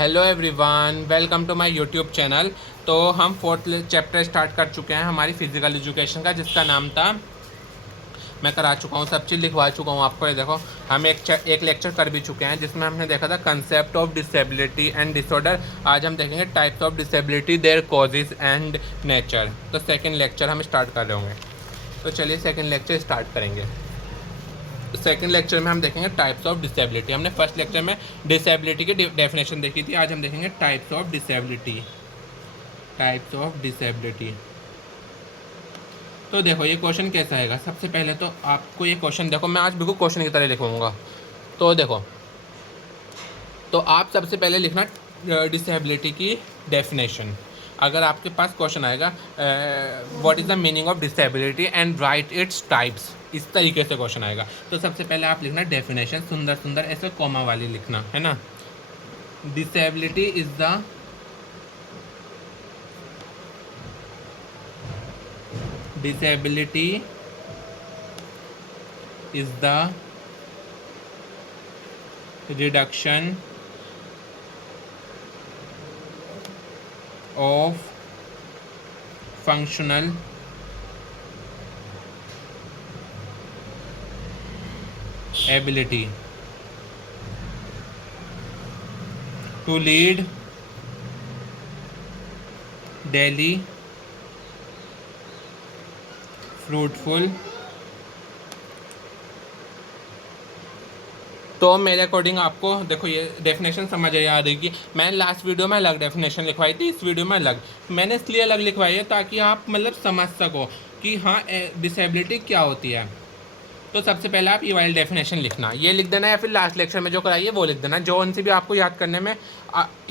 Hello everyone, welcome to my YouTube channel. तो हम fourth chapter start कर चुके हैं हमारी फिज़िकल एजुकेशन का, जिसका नाम था, मैं करा चुका हूँ, सब चीज़ लिखवा चुका हूँ आपको। ये देखो, हम एक लेक्चर कर भी चुके हैं जिसमें हमने देखा था concept of disability and disorder. आज हम देखेंगे types of disability, their causes and nature. तो सेकेंड लेक्चर हम स्टार्ट कर रहे होंगे। तो चलिए सेकेंड लेक्चर स्टार्ट करेंगे। सेकंड लेक्चर में हम देखेंगे टाइप्स ऑफ डिसेबिलिटी। हमने फर्स्ट लेक्चर में डिसेबिलिटी की डेफिनेशन देखी थी। आज हम देखेंगे types of disability. Types of disability. तो देखो ये क्वेश्चन कैसा आएगा। सबसे पहले तो आपको ये क्वेश्चन देखो, मैं आज बिल्कुल क्वेश्चन की तरह लिखूंगा। तो देखो, तो आप सबसे पहले लिखना डिसेबिलिटी की डेफिनेशन। अगर आपके पास क्वेश्चन आएगा what is the meaning of disability and right its types, इस तरीके से क्वेश्चन आएगा। तो सबसे पहले आप लिखना डेफिनेशन, सुंदर सुंदर ऐसे कॉमा वाली लिखना है ना। Disability is the disability is the reduction of functional ability to lead daily fruitful. तो मेरे अकॉर्डिंग आपको देखो ये डेफिनेशन समझ आ रही कि मैंने लास्ट वीडियो में अलग डेफिनेशन लिखवाई थी, इस वीडियो में अलग। मैंने इसलिए अलग लिखवाई है ताकि आप मतलब समझ सको कि हाँ डिसेबिलिटी क्या होती है। तो सबसे पहले आप ये वाली डेफिनेशन लिखना, ये लिख देना, या फिर लास्ट लेक्चर में जो कराइए वो लिख देना। जो उनसे भी आपको याद करने में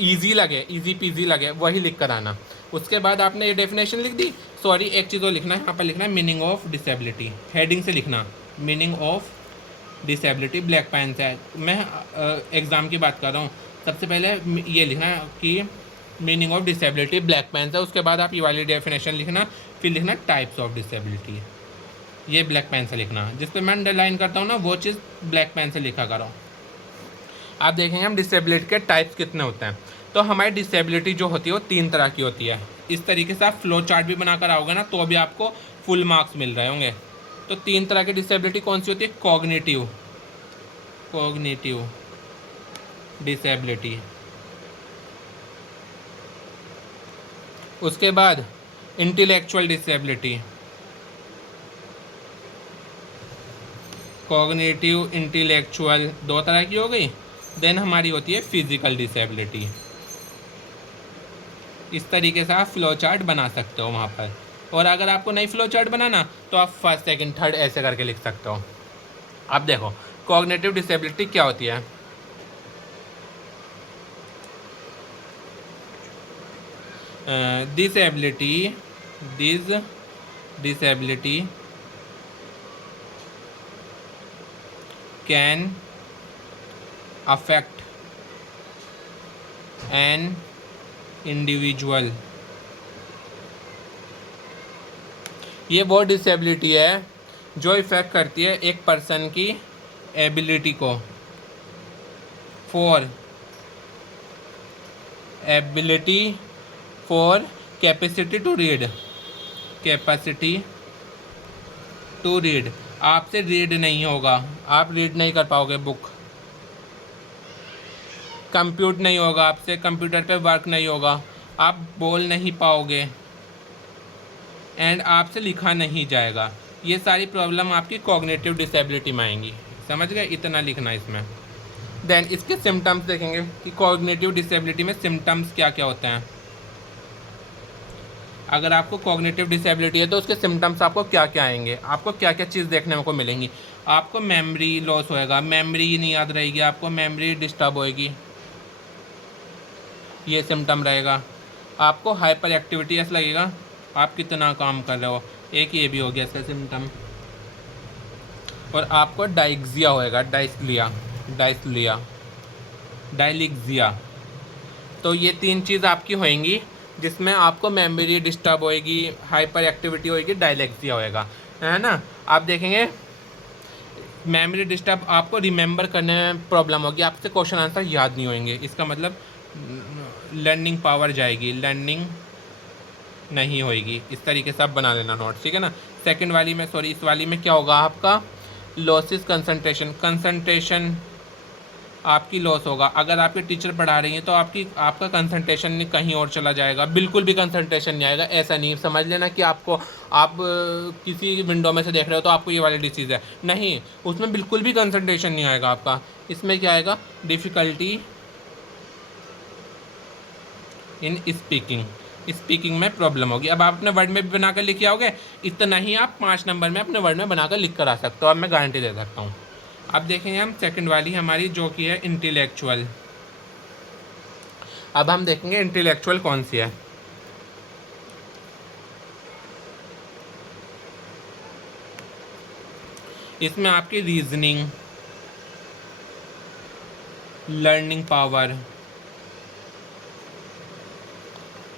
ईजी लगे, ईजी पीजी लगे, वही लिख कर आना। उसके बाद आपने ये डेफिनेशन लिख दी। सॉरी, एक चीज़ और लिखना है, यहाँ पर लिखना है मीनिंग ऑफ डिसेबिलिटी। हेडिंग से लिखना meaning of disability, black pen से। मैं एग्ज़ाम की बात कर रहा हूँ। सबसे पहले ये लिखना कि meaning of disability, black pen से। उसके बाद आप ये वाली डेफिनेशन लिखना, फिर लिखना टाइप्स ऑफ डिसेबिलिटी, ये ब्लैक पेन से लिखना। जिस पे मैं अंडरलाइन करता हूँ ना, वो चीज़ ब्लैक पेन से लिखा करो। आप देखेंगे हम डिसेबिलिटी के टाइप्स कितने होते हैं। तो हमारी डिसेबिलिटी जो होती है वो 3 तरह की होती है। इस तरीके से आप फ्लो चार्ट भी बनाकर आओगे ना, तो भी आपको फुल मार्क्स मिल रहे होंगे। तो 3 तरह की डिसेबिलिटी कौन सी होती है? कॉग्निटिव डिसेबिलिटी, उसके बाद इंटेलेक्चुअल डिसेबिलिटी। कॉग्निटिव, इंटेलेक्चुअल 2 तरह की हो गई। देन हमारी होती है फिजिकल डिसेबिलिटी। इस तरीके से आप फ्लो चार्ट बना सकते हो वहाँ पर। और अगर आपको नहीं फ्लो चार्ट बनाना तो आप फर्स्ट सेकंड थर्ड ऐसे करके लिख सकते हो। अब देखो कॉग्निटिव डिसेबिलिटी क्या होती है। disability can affect an individual। ये वो डिसेबिलिटी है जो इफ़ेक्ट करती है एक पर्सन की एबिलिटी को, फॉर कैपेसिटी टू रीड। आपसे रीड नहीं होगा, आप रीड नहीं कर पाओगे बुक। कंप्यूट नहीं होगा आपसे, कंप्यूटर पे वर्क नहीं होगा, आप बोल नहीं पाओगे, एंड आपसे लिखा नहीं जाएगा। ये सारी प्रॉब्लम आपकी कॉग्निटिव डिसेबिलिटी में आएंगी। समझ गए? इतना लिखना इसमें। देन इसके सिम्टम्स देखेंगे कि कॉग्निटिव डिसेबिलिटी में सिम्टम्स क्या क्या होते हैं। अगर आपको कॉग्निटिव डिसेबिलिटी है तो उसके सिम्टम्स आपको क्या क्या आएंगे, आपको क्या क्या चीज़ देखने को मिलेंगी। आपको मेमोरी लॉस होएगा, मेमोरी नहीं याद रहेगी, आपको मेमोरी डिस्टर्ब होएगी, ये सिम्टम रहेगा। आपको हाइपर एक्टिविटी ऐसा लगेगा आप कितना काम कर रहे हो, एक ये भी हो गया इसका सिम्टम। और आपको डायग्जिया होएगा, डायलिक्जिया। तो ये 3 चीज़ आपकी होएंगी जिसमें आपको मेमोरी डिस्टर्ब होएगी, हाइपर एक्टिविटी होएगी, डायलेक्सिया होएगा, है ना। आप देखेंगे मेमोरी डिस्टर्ब, आपको रिमेंबर करने में प्रॉब्लम होगी, आपसे क्वेश्चन आंसर याद नहीं होंगे। इसका मतलब लर्निंग पावर जाएगी, लर्निंग नहीं होएगी। इस तरीके से आप बना लेना नोट, ठीक है ना। सेकंड वाली में, सॉरी, इस वाली में क्या होगा आपका, लॉसेस कंसंट्रेशन, कंसंट्रेशन आपकी लॉस होगा। अगर आपके टीचर पढ़ा रही हैं तो आपका कंसंट्रेशन कहीं और चला जाएगा, बिल्कुल भी कंसंट्रेशन नहीं आएगा। ऐसा नहीं समझ लेना कि आप किसी विंडो में से देख रहे हो तो आपको ये वाली डिसीज़ है, नहीं, उसमें बिल्कुल भी कंसंट्रेशन नहीं आएगा आपका। इसमें क्या आएगा, डिफ़िकल्टी इन स्पीकिंग, स्पीकिंग में प्रॉब्लम होगी। अब आप अपने वर्ड में भी बनाकर लिख आओगे, इतना ही आप 5 नंबर में अपने वर्ड में बनाकर लिख कर आ सकते हो, अब मैं गारंटी दे सकता हूँ। अब देखेंगे हम सेकंड वाली हमारी जो कि है इंटेलेक्चुअल। अब हम देखेंगे इंटेलेक्चुअल कौन सी है। इसमें आपकी reasoning, learning power,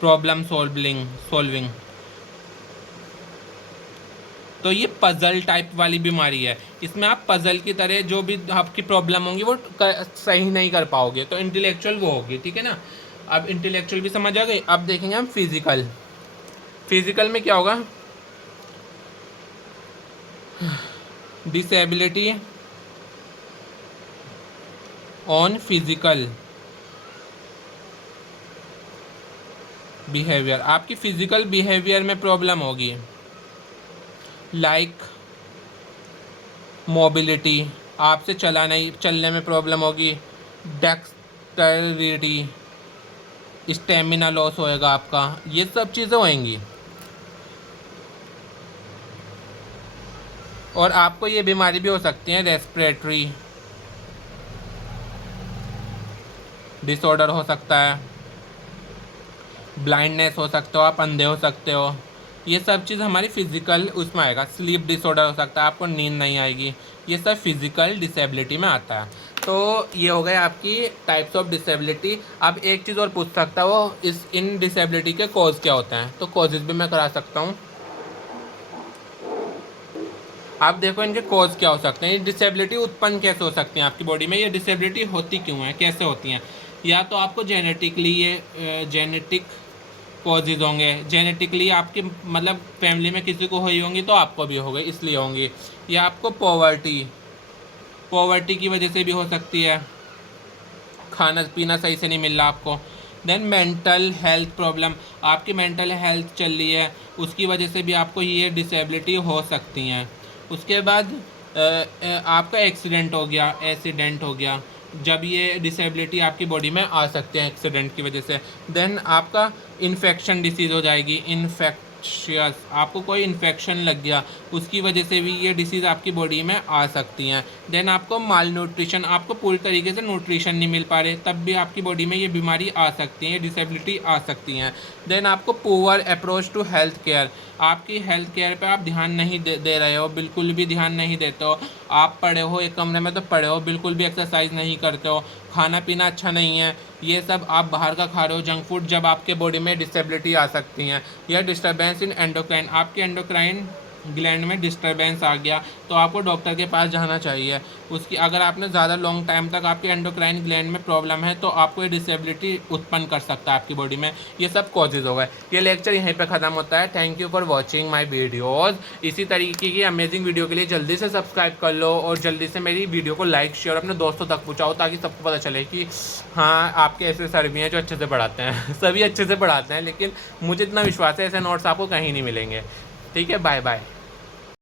problem solving, तो ये पज़ल टाइप वाली बीमारी है। इसमें आप पज़ल की तरह जो भी आपकी प्रॉब्लम होंगी वो सही नहीं कर पाओगे, तो इंटेलेक्चुअल वो होगी, ठीक है ना। अब इंटेलेक्चुअल भी समझ आ गई। अब देखेंगे हम फिजिकल। फिजिकल में क्या होगा, डिसेबिलिटी ऑन फिजिकल बिहेवियर, आपकी फिजिकल बिहेवियर में प्रॉब्लम होगी, लाइक मोबिलिटी, आपसे चलने में प्रॉब्लम होगी, डेक्सटेरिटी, स्टेमिना लॉस होएगा आपका, ये सब चीज़ें होएंगी। और आपको ये बीमारी भी हो सकती है, रेस्पिरेटरी डिसऑर्डर हो सकता है, ब्लाइंडनेस हो सकते हो, आप अंधे हो सकते हो, ये सब चीज़ हमारी फिजिकल उसमें आएगा। स्लीप डिसऑर्डर हो सकता है, आपको नींद नहीं आएगी, ये सब फिजिकल डिसेबिलिटी में आता है। तो ये हो गए आपकी टाइप्स ऑफ डिसेबिलिटी। अब एक चीज़ और पूछ सकता है वो, इन डिसेबिलिटी के कॉज क्या होते हैं, तो कॉजेज़ भी मैं करा सकता हूँ। आप देखो इनके कॉज क्या हो सकते हैं, ये डिसेबिलिटी उत्पन्न कैसे हो सकती हैं आपकी बॉडी में, ये डिसेबिलिटी होती क्यों है, कैसे होती हैं। या तो आपको जेनेटिकली, ये जेनेटिक कॉजेज होंगे, जेनेटिकली आपके मतलब फैमिली में किसी को हुई होंगी तो आपको भी हो गई इसलिए होंगी। या आपको पॉवर्टी की वजह से भी हो सकती है, खाना पीना सही से नहीं मिल रहा आपको। देन मेंटल हेल्थ प्रॉब्लम, आपकी मेंटल हेल्थ चल रही है, उसकी वजह से भी आपको ये डिसेबिलिटी हो सकती हैं। उसके बाद आपका एक्सीडेंट हो गया, जब ये डिसेबिलिटी आपकी बॉडी में आ सकते हैं एक्सीडेंट की वजह से। देन आपका इन्फेक्शन डिसीज़ हो जाएगी, इन्फेक्शियस, आपको कोई इन्फेक्शन लग गया, उसकी वजह से भी ये डिसीज़ आपकी बॉडी में आ सकती हैं। देन आपको माल न्यूट्रिशन, आपको पूरी तरीके से न्यूट्रिशन नहीं मिल पा रहे, तब भी आपकी बॉडी में ये बीमारी आ सकती है, ये डिसेबिलिटी आ सकती हैं। देन आपको poor approach to health care, आपकी हेल्थ केयर पे आप ध्यान नहीं दे रहे हो, बिल्कुल भी ध्यान नहीं देते हो। आप पड़े हो एक कमरे में तो पड़े हो, बिल्कुल भी एक्सरसाइज नहीं करते हो, खाना पीना अच्छा नहीं है, ये सब आप बाहर का खा रहे हो, जंक फूड, जब आपके बॉडी में डिसेबिलिटी आ सकती हैं। या डिस्टर्बेंस इन एंडोक्राइन, आपके एंडोक्राइन ग्लैंड में डिस्टर्बेंस आ गया तो आपको डॉक्टर के पास जाना चाहिए। उसकी अगर आपने ज़्यादा लॉन्ग टाइम तक आपके एंडोक्राइन ग्लैंड में प्रॉब्लम है तो आपको ये डिसेबिलिटी उत्पन्न कर सकता है आपकी बॉडी में। ये सब कॉजेज़ हो गए। ये लेक्चर यहीं पे ख़त्म होता है। Thank you for watching my videos. इसी तरीके की अमेजिंग वीडियो के लिए जल्दी से सब्सक्राइब कर लो और जल्दी से मेरी वीडियो को लाइक शेयर अपने दोस्तों तक पहुँचाओ ताकि सबको पता चले कि हाँ, आपके ऐसे सर भी हैं जो अच्छे से पढ़ाते हैं। सभी अच्छे से पढ़ाते हैं, लेकिन मुझे इतना विश्वास है ऐसे नोट्स आपको कहीं नहीं मिलेंगे। ठीक है, बाय बाय।